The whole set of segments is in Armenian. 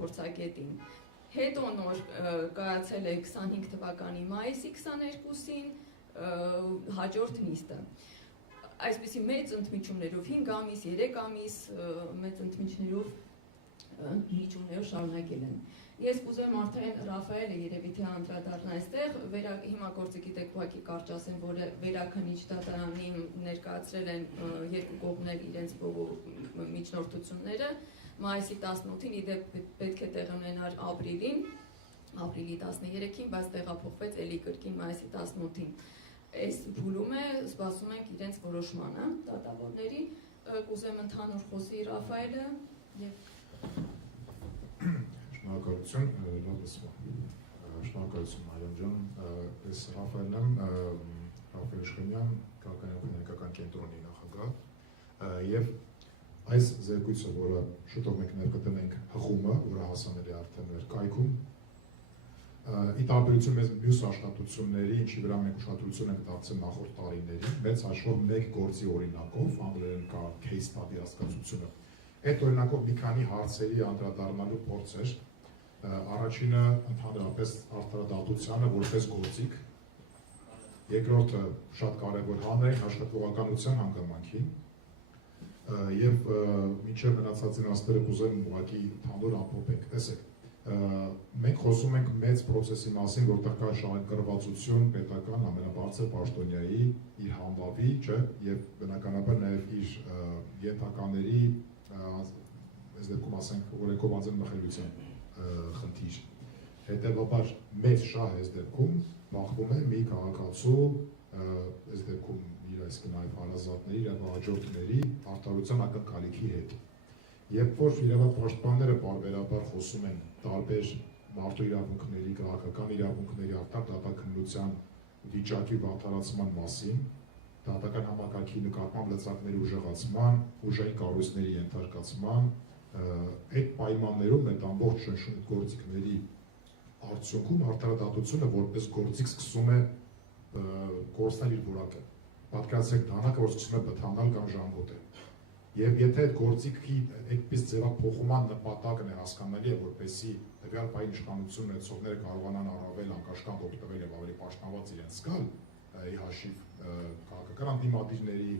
փորձագետին։ Հետո նոր կայացել է 25 թվականի մայիսի 22-ին հաջորդ նիստը։ Այսպիսի մեծ ընդմիջումներով 5 ամիս, 3 ամիս մեծ ընդմիջումներով շարունակել են։ Ես կուզեմ արդեն Ռաֆայելը երևի թե անդրադառնա այստեղ, հիմա գործը գիտեք ուղղակի կարճ ասեմ, որ վերաքննիչ դատարանին ներկայացրել են երկու կողմներ իրենց միջնորդությունները, մայիսի 18-ին իդեպ պետք է տեղի ունենար ապրիլի 13-ին, բայց տեղափոխվեց էլի կրկին մայիսի 18-ին։ Այս փուլում է, սպասում ենք իրենց որոշմանը դատավորների, կուզեմ ընդհանուր խոսի Ռաֆայելը եւ Շնորհակալություն, լավ լսվում։ Շնորհակալություն Մարիամ ջան, ես Ռաֆայելն եմ, Ռաֆայել Իշխանյան, քաղաքական կենտրոնի նախագահ եւ այս զեկույցը, որը շուտով մենք ներկայացնենք հղումը, որը հասանելի է արդեն մեր կայքում, ի տարբերություն մեծ մյուս աշխատությունների, ինչի վրա մենք ուշադրություն ենք դարձել նախորդ տարիներին, մեծ հաշվով մեկ գործի օրինակով, անգլերեն կա case study հասկացությունը, այդ օրինակով մի քանի հարցերի անդրադառնալու փորձ էր, առաջինը ընդհանրապես արդարադատությանը որպես գործիք, երկրորդը շատ կարևոր հանրային աշխատողականության հանգամանքին, եւ մինչև մնացած նստերը կուզեմ ուղղակի ընդհանուր ամփոփենք, տեսեք, մենք խոսում ենք մեծ process-ի մասին, որտեղ կա շահագրգռվածություն պետական ամենաբարձր պաշտոնյայի իր համբավի, չէ, եւ բնականաբար նաեւ իր ենթակաների, այս դեպքում ասենք օրենքով անձն մխելիության խնդիր։ Հետևաբար մեծ շահ այս դեպքում բախվում է մի քաղաքացու, այս դեպքում իր այս կնայվ հարազատների եւ հաջորդների արտարության ակնկալիքի հետ։ Երբ որ իրավապաշտպանները պարբերաբար խոսում են տարբեր մարդու իրավունքների, քաղաքական իրավունքների արտադրության վիճակի վատթարացման մասին, դատական համակարգի նկատմամբ լծակների ուժեղացման, ուժային կառույցների ենթարկացման, այդ պայմաններում այդ ամբողջ շնչուն գործիքների արդյունքում արդարադատությունը որպես գործիք սկսում է կորցնել իր որակը։ Պատկերացրեք դանակը, որ սկսում է բթանալ կամ ժանգոտել։ Եվ եթե այդ գործիքի այդպես ձևափոխման նպատակն է հասկանալի է, որպեսզի տվյալ պահին իշխանություն ունեցողները կարողանան առավել անկաշկանդ օգտվել եւ ավելի պաշտպանված իրենց զգալ, ի հաշիվ քաղաքական անդիմադիրների,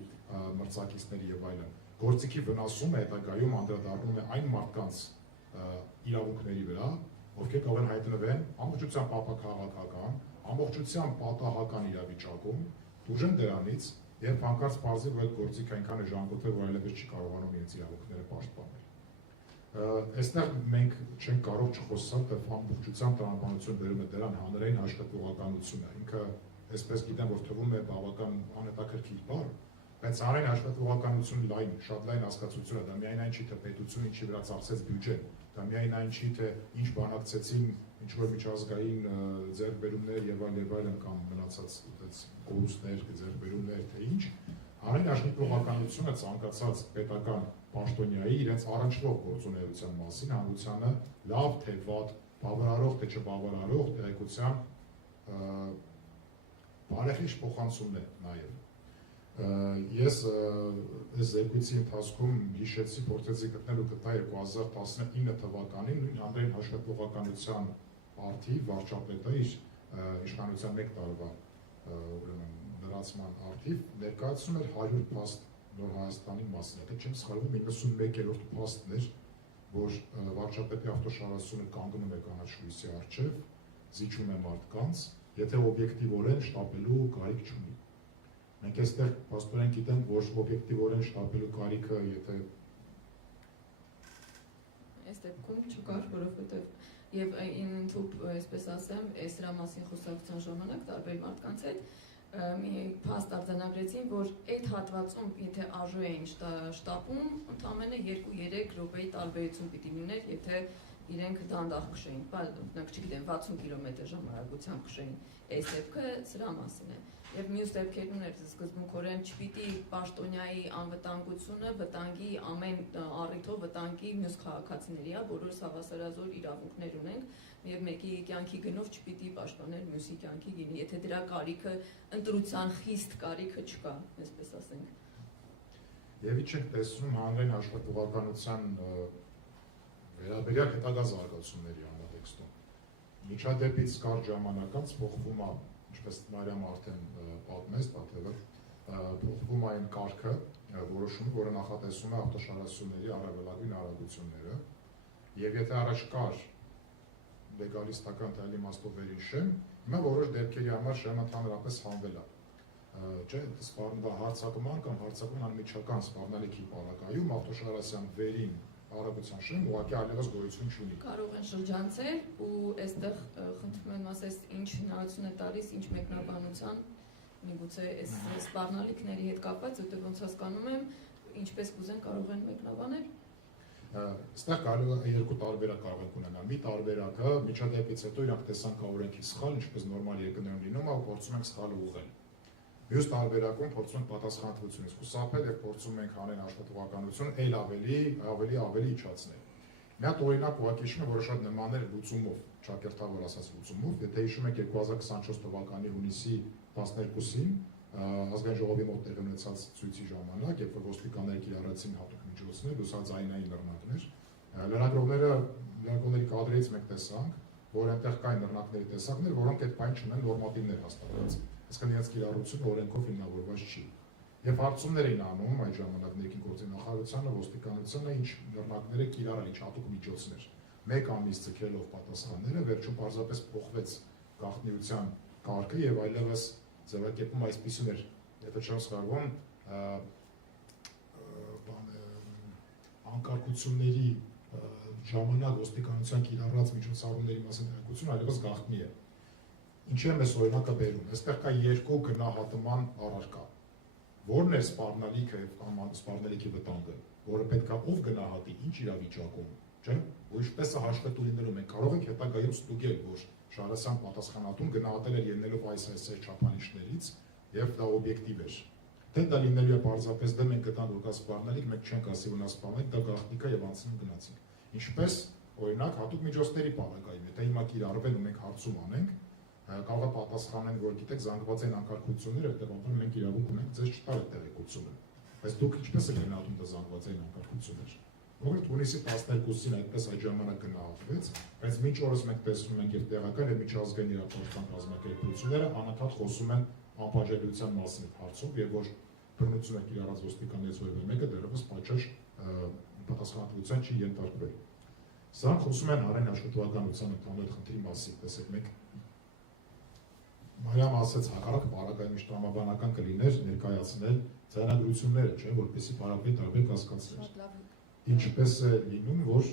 մրցակիցների եւ այլն, գործիքի վնասումը հետագայում անդրադառնում է այն մարդկանց իրավունքների վրա, ովքեր կարող են հայտնվեն ամբողջությամբ ապաքաղաքական, ամբողջությամբ պատահական իրավիճակում, դժան դրանից եւ հանկարծ պարզի, որ այդ գործիքը այնքան է ժանգոտել, որ այլևս չի կարողանում իրենց իրավունքները պաշտպանել։ Այստեղ մենք չենք կարող չխոսալ, թե ամբողջությամբ տրամաբանություն բերում է դրան հանրային աշխատողականությունը, ինքը այսպես գիտեմ, որ թվում է բավական անհետաքրքիր բառ, բայց հանրային աշխատողականություն լայն, շատ լայն հասկացություն է, դա միայն այն չի, թե պետություն ինչի վրա ծախսեց բյուջեն, դա միայն այն չի, թե ինչ բանակցեցին, ինչ որ միջազգային ձեռքբերումներ եւ այլն կամ մնացած կորուստներ, ձեռքբերումներ, թե ինչ, հանրային աշխատողականությունը ցանկացած պետական պաշտոնյայի իրենց առնչվող գործունեության մասին հանրությանը լավ թե վատ, բավարարող թե չբավարարող տեղեկության բարեխիղճ փոխանցումն է նաեւ։ Ես այս զեկույցի ընթացքում հիշեցի, փորձեցի գտնել ու գտա 2019 թվականին նույն հանրային աշխատողականության արդիվ վարչապետը իր իշխանության 1 տարվա լրացման արդիվ ներկայացնում էր 100 փաստ Նոր Հայաստանի մասին, եթե չեմ սխալվում 91-րդ փաստն էր, որ վարչապետի ավտոշարասությունը կանգնում է կանաչ լույսի առջև, զիջում է մարդկանց, եթե օբյեկտիվորեն շտապելու կարիք չունի։ Մենք այստեղ փաստորեն գիտենք, որ օբյեկտիվորեն շտապելու կարիքը, եթե այս դեպքում չկար, որովհետև եւ ինտուբ, այսպես ասեմ, այս դրա մասին խոսակցության ժամանակ տարբեր մարդկանց հետ մի փաստ արձանագրեցին, որ այդ հատվածում, եթե արժու էին շտապում, ընդամենը 2-3 րոպեի տարբերություն պիտի լիներ, եթե իրենք դանդաղ քշեին, չգիտեմ, 60 կմ/ժ արագությամբ քշեին։ Այս դեպքը սրա մասին է։ Եվ մյուս դեպքերն էր սկզբունքորեն չպիտի պաշտոնյայի անվտանգությունը վտանգի ամեն առիթով վտանգի մյուս քաղաքացիների, բոլորս հավասարազոր իրավունքներ ունենք, եւ մեկի կյանքի գնով չպիտի պաշտպանել մյուսի կյանքի գինը, եթե դրա կարիքը ընտրության խիստ կարիքը չկա, այսպես ասենք։ Եվ ի չենք տեսնում հանրային աշխատողականության վերաբերյալ հետագա զարգացումների համատեքստում։ Միջադեպից կարճ ժամանակ անց փոխվում է, ինչպես Մարիամը արդեն պատմեց, փոխվում է այն կարգը, որոշումը, որը նախատեսում է ավտոշարասյունների առավելագույն արագությունները, եւ եթե առաջ կար լեգալիստական տալ իմաստով վերին շեմ, հիմա որոշ դեպքերի համար շեմը ընդհանրապես հանվել է։ Չէ, հարցակման կամ հարցակման անմիջական սպառնալիքի պարագայում ավտոշարասյան վերին արագության շեմ ուղղակի այլևս գոյություն չունի։ Կարող են շրջանցել ու այստեղ խնդրում եմ ասես ինչ հնարավորություն է տալիս, ինչ մեկնաբանության, միգուցե այս սպառնալիքների հետ կապված, որտեղ ոնց հասկանում եմ, ինչպես կուզեն կարող են մեկնաբանել։ Այստեղ կարող է երկու տարբերակ կարող ենք ունենալ։ Մի տարբերակը միջադեպից հետո իրանք տեսան կա օրենքի սխալ, ինչպես նորմալ երկրներում լինում է, ու փորձում ենք սխալը ուղղել։ Մյուս տարբերակում փորձում ենք պատասխանատվությունից խուսափել եւ փորձում ենք հանեն աշխատողականություն այլ ավելի իջացնել։ Մի հատ օրինակ ուղղակի հիշում եմ, որը շատ նման էր լուծումով, ճակերտավոր ասած լուծումով, եթե հիշում եք 2024 թվականի հունիսի 12-ին ազգային ժողովի մոտ տեղի ունեցած ցույցի ժամանակ, երբ որ ոստիկանները կիրառեցին հատուկ միջոցներ, լուսաձայնային նռնակներ, լրագրողների կադրերից մեկ տեսանք, որ այնտեղ կային նռնակների տեսակներ, որոնք այդ բան չունեն նորմատիվներ հաստատած։ Այսինքն իրենց կիրառությունը օրենքով հիմնավորված չի։ Եվ հարցումներ էին անում այդ ժամանակ ներքին գործի նախարարությանը, ոստիկանությանը, ինչ նռնակներ է կիրառել, ինչ հատուկ միջոցներ։ Մեկ ամիս ցկելով պատասխանները, վերջում պարզապես փոխվեց գաղտնիության կարգը եւ այլևս ձևակերպում այսպիսին էր, եթե չեմ սխալվում, անկարգությունների ժամանակ ոստիկանության կիրառած միջոցառումների մասին տեղեկություն այլևս գաղտնի է։ Ինչի եմ ես օրինակը բերում, այստեղ կա երկու գնահատման առարկա, որն է սպառնալիքը եւ սպառնալիքի վտանգը, որը պետք է ով գնահատի, ինչ իրավիճակում, չէ՞, ու ինչպես է հաշվետու լինելու, մենք կարող ենք հետագայում ստուգել, որ Շարասյան պատասխանատուն գնահատել էր ելնելով այս չափանիշներից եւ դա օբյեկտիվ էր։ Թե դա լինելու է պարզապես դե մենք գտանք որ կա սպառնալիք, մենք չենք ասի որ նա սպառնալիք, դա գաղտնիք է եւ անցնում գնացինք։ Ինչպես օրինակ հատուկ միջոցների պարագայում, եթե հիմա կիրառվեն ու մենք հարցում անենք, կարող է պատասխանեն, որ գիտեք զանգված են անկարգությունները, հետեւաբար մենք իրավունք ունենք ձեզ չտալ այդ տեղեկությունը։ Բայց դուք ինչպես եք գնահատում դա զանգված են անկարգություններ։ Որովհետեւ հունիսի 12-ին այդպես այդ ժամանակ գնահատվեց, բայց մինչ օրս մենք տեսնում ենք եւ տեղական եւ միջազգային իրավապաշտպան կազմակերպությունները անընդհատ խոսում են անպատժելիության մասին հարցով եւ որ բռնությունը կիրառած ոստիկաններից որևէ մեկը դեռևս պատժաշ պատասխանատվության չի ենթարկվել։ Սրանք խոսում են հանրային աշխատողականության ընդհանուր խնդրի մասին, տեսեք մեկ Մարիամ ասաց հակառակ պարագայում տրամաբանական կլիներ ներկայացնել ձայնագրությունները, չէ, որպեսզի պարագայի տարբեր կասկածներ։ Ինչպես է լինում, որ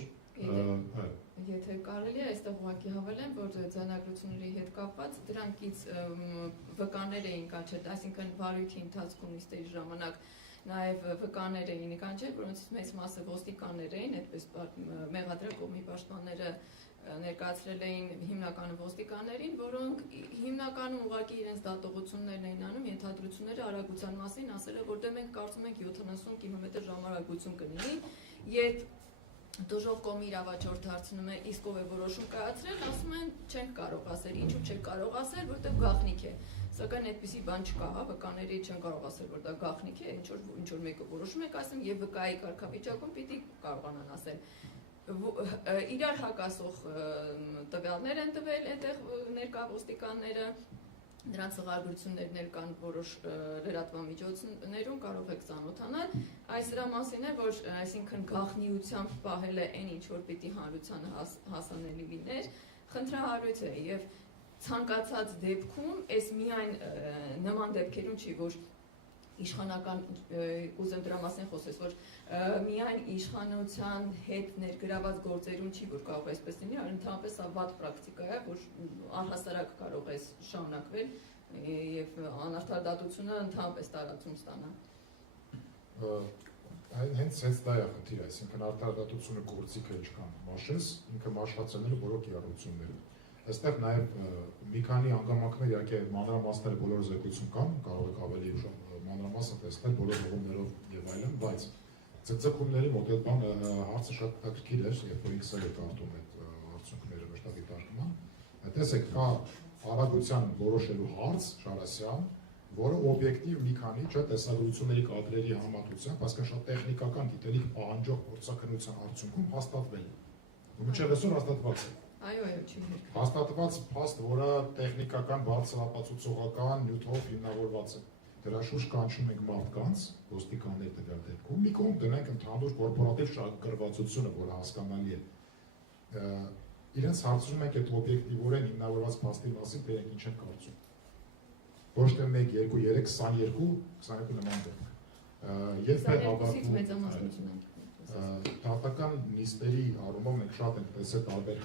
Եթե կարելի է այստեղ ուղղակի հավելեմ, որ ձայնագրությունների հետ կապված դրանքից վկաներ էին կանչել, այսինքն վարույթի ընթացքում նիստերի ժամանակ նաև վկաներ էին կանչել, որոնցից մեծ մասը ոստիկաններ էին, այդպես մեղադրյալ կողմի պաշտպանները ներկայացրել էին հիմնականում ոստիկաններին, որոնք հիմնականում ուղղակի իրենց դատողություններն էին անում, ենթադրությունները արագության մասին ասել է, որտեղ մենք կարծում ենք 70 կմ/ժ արագություն կլինի, երբ դժոխ կողմի իրավաչորդը հարցնում է իսկ ով է որոշում կայացրել, ասում են չենք կարող ասել, ինչու չեք կարող ասել, որտեղ գաղտնիք է, սակայն այդպիսի բան չկա, հա, վկաների չեն կարող ասել, որ դա գաղտնիք է, ինչ որ մեկը որոշում եք ասում եւ վկայի կարգավիճակում պիտի կարողանան ասել իրար հակասող տվյալներ են տվել այդտեղ ներկա ոստիկանները, դրանց հղագրություններն էլ կան որոշ լրատվական միջոցներում կարող եք ծանոթանալ, այս դրա մասին է, որ այսինքն գաղտնիությամբ պահել է այն ինչ որ պիտի հանրությանը հասանելի լիներ, խնդրահարույց է եւ ցանկացած դեպքում այս միայն նման դեպքերում չի, որ իշխանական ուզեմ դրա մասին խոսես, որ միայն իշխանության հետ ներգրաված գործերում չի, որ կարող է այսպես լինի, այլ ընդհանրապես սա վատ պրակտիկա է, որ առհասարակ կարող է շարունակվել եւ անարդարդատությունը ընդհանրապես տարածում ստանա։ Հենց դա է խնդիրը, այսինքն արդարադատությունը գործիքը ինչքան մաշես, ինքը մաշվածելը բոլոր կիրառությունները։ Այստեղ նաեւ մի քանի հանգամանքներ իհարկե մանրամասները բոլոր զեկույցում կան, կարող եք ավելի մանրամասը տեսնել բոլոր հողումներով եւ այլն, բայց ծծկումների մոդել բան հարցը շատ հետաքրքիր էր, երբ որ ինքս էլ կարդում այդ հարցումները մշտադիտարկման։ Տեսեք, կա արագության որոշելու հարց Շարասյան, որը օբյեկտիվ մի քանի տեսագրությունների կադրերի համատությամբ, այսինքն շատ տեխնիկական գիտելիք պահանջող փորձաքննության արդյունքում հաստատվել է։ Մինչև այսօր հաստատված է։ Այո, չի հերք։ Հաստատված փաստ, որը տեխնիկական բարձրապացուցողական նյութով հիմնավորված է։ Դրա շուրջ կանչում ենք մարդկանց, ոստիկանների տվյալ դեպքում, մի կողմ դնենք ընդհանուր կորպորատիվ շահագրգռվածությունը, որը հասկանալի է։ Իրենց հարցնում ենք այդ օբյեկտիվորեն հիմնավորված փաստի մասին, թե ինչ են կարծում։ Ոչ թե 1, 2, 3, 22 նման դեպք։ Երբ է հավատում դատական նիստերի առումով մենք շատ ենք տեսել տարբեր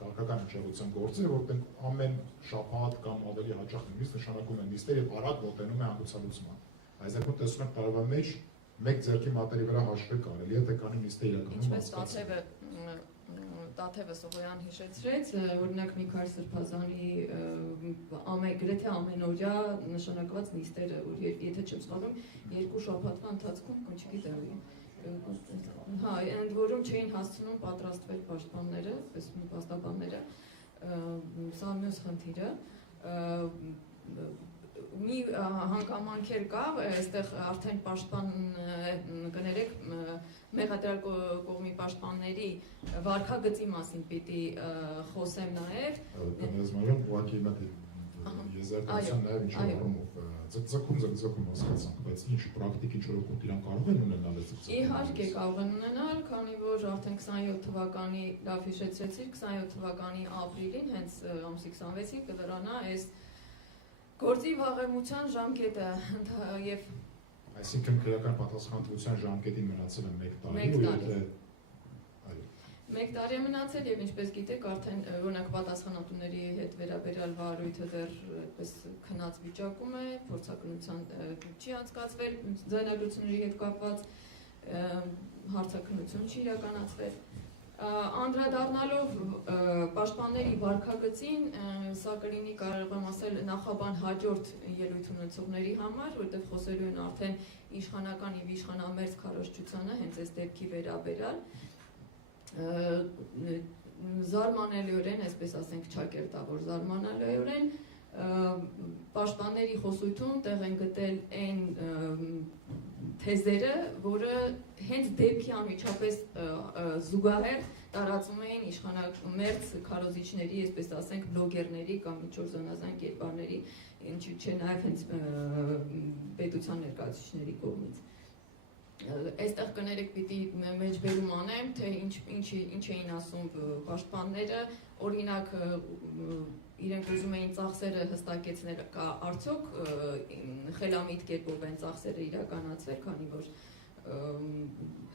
կարգական հնչեղության գործեր, որտեղ ամեն շաբաթ կամ ավելի հաճախ նույնիսկ նշանակում են նիստեր եւ արագ մոտենում է հանգուցալուծման։ Այսինքն տեսնում ենք տարվա մեջ մեկ ձեռքի մատերի վրա հաշվել կարելի է թե քանի նիստ է իրականում։ Տաթևը Սողոյան հիշեցրեց, օրինակ Միքայել Սրբազանի գրեթե ամենօրյա նշանակված նիստերը, որ եթե չեմ սխալվում, 2 շաբաթվա ընթացքում, չգիտեմ, հա, ընդ որում չէին հասցնում պատրաստվել պաշտպանները, պաստաբանները, սա մյուս խնդիրը, մի հանգամանքեր կա, այստեղ արդեն պաշտպան կներեք մեղադրյալ կողմի պաշտպանների վարքագծի մասին պիտի խոսեմ նաև։ Կներազմարան ուղղակի եզերտության նաև ինչ առումով ձգձգում հասկացանք, բայց ինչ պրակտիկ ինչ օրոքունտ իրան կարող են ունենալ այս ձգձգումը։ Իհարկե կարող են ունենալ, քանի որ արդեն 27 թվականի, լավ հիշեցրեցիք, 27 թվականի ապրիլին, հենց ամսի 26-ին կվերանա այս գործի վաղեմության ժամկետը եւ այսինքն քրեական պատասխանատվության ժամկետին մնացել է 1 տարի ու եթե 1 տարի է մնացել եւ ինչպես գիտեք արդեն օրինակ պատասխանատուների հետ վերաբերյալ վարույթը դեռ այդպես քնած վիճակում է, փորձակնության չի անցկացվել, ձայնագրությունների հետ կապված հարցաքննություն չի իրականացվել։ Անդրադառնալով պաշտպանների վարքագծին, սա կլինի կարող եմ ասել նախաբան հաջորդ ելույթ ունեցողների համար, որտեղ խոսելու են արդեն իշխանական եւ իշխանամերձ քարոզչությանը հենց այս դեպքի վերաբերյալ զարմանալիորեն, այսպես ասենք ճակերտավոր զարմանալիորեն պաշտպանների խոսույթում տեղ են գտել այն թեզերը, որը հենց դեպքի անմիջապես զուգահեռ տարածում էին իշխանամերձ քարոզիչների, այսպես ասենք բլոգերների կամ ինչ-որ զանազան կերպարների, ինչու՞ չէ նաև հենց պետության ներկայացուցիչների կողմից։ Այստեղ կներեք պիտի մեջբերում անեմ, թե ինչ էին ասում պաշտպանները, օրինակ իրենք ուզում էին ծախսերը հստակեցնել, արդյոք խելամիտ կերպով են ծախսերը իրականացվել, քանի որ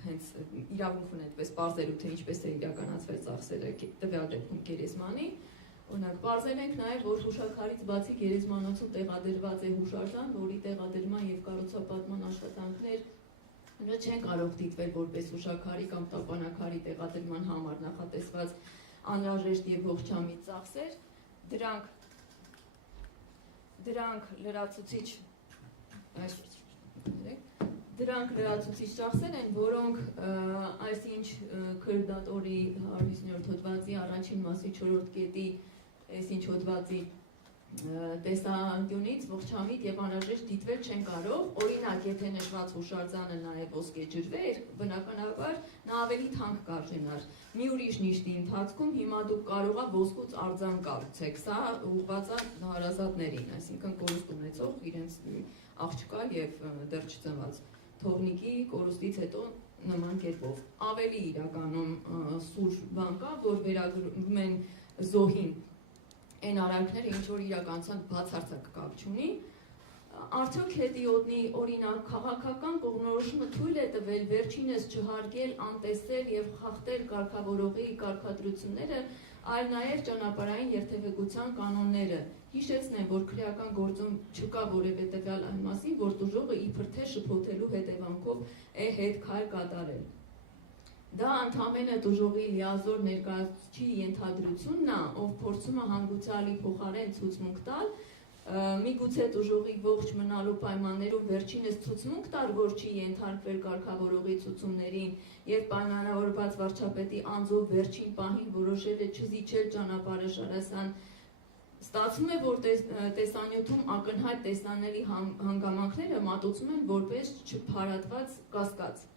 հենց իրավունք ունեն այդպես պարզելու, թե ինչպես է իրականացվել ծախսերը տվյալ դեպքում Գերեզմանի, օրինակ պարզել ենք նաև, որ հուշաքարից բացի Գերեզմանոցում տեղադրված է հուշարձան, որի տեղադրման եւ կառուցապատման աշխատանքներ չեն կարող դիտվել որպես հուշաքարի կամ տապանակարի տեղադրման համար նախատեսված անհրաժեշտ եւ ողջամիտ ծախսեր, դրանք լրացուցիչ ծախսեր են, որոնք այսինչ քրդատորի 150-րդ հոդվածի առաջին մասի 4-րդ կետի այսինչ հոդվածի տեսանկյունից ողջամիտ եւ անհրաժեշտ դիտվել չեն կարող, օրինակ եթե նշված հուշարձանը նաեւ ոսկե ջրվեր, բնականաբար նա ավելի թանկ կարժենար։ Մի ուրիշ նիստի ընթացքում հիմա դուք կարողա ոսկուց արձան կառուցեք, սա ուղղված է հարազատներին, այսինքն կորուստ ունեցող իրենց աղջկա եւ դեռ չծնված թողնիկի կորուստից հետո նման կերպով։ Ավելի իրականում սուր բան կա, որ վերագրում են զոհին այն արանքները, ինչ որ իրականության բացարձակ կապ չունի, արդյոք հետիոտնի օրինակ քաղաքական կողմնորոշումը թույլ է տվել վերջինս չհարգել, անտեսել եւ խախտել կարգավորողի կարգադրությունները, այլ նաեւ ճանապարհային երթևեկության կանոնները։ Հիշեցնեմ, որ քրեական գործում չկա որևէ տվյալ այն մասին, որ տուժողը իբր թե շփոթելու հետևանքով է հետ քայլ կատարել։ Դա ընդամենը տուժողի լիազոր ներկայացուցիչի ենթադրությունն է, ով փորձում է հանգուցյալի փոխարեն ցուցմունք տալ, միգուցե տուժողի ողջ մնալու պայմաններում վերջինս ցուցմունք տար, որ չի ենթարկվել կարգավորողի ցուցումներին եւ պայմանավորված վարչապետի անձով վերջին պահին որոշել է չզիջել ճանապարհը Շարասյան։ Ստացվում է, որ տեսանյութում ակնհայտ տեսանելի հանգամանքները մատուցում են որպես չփարատված կասկած։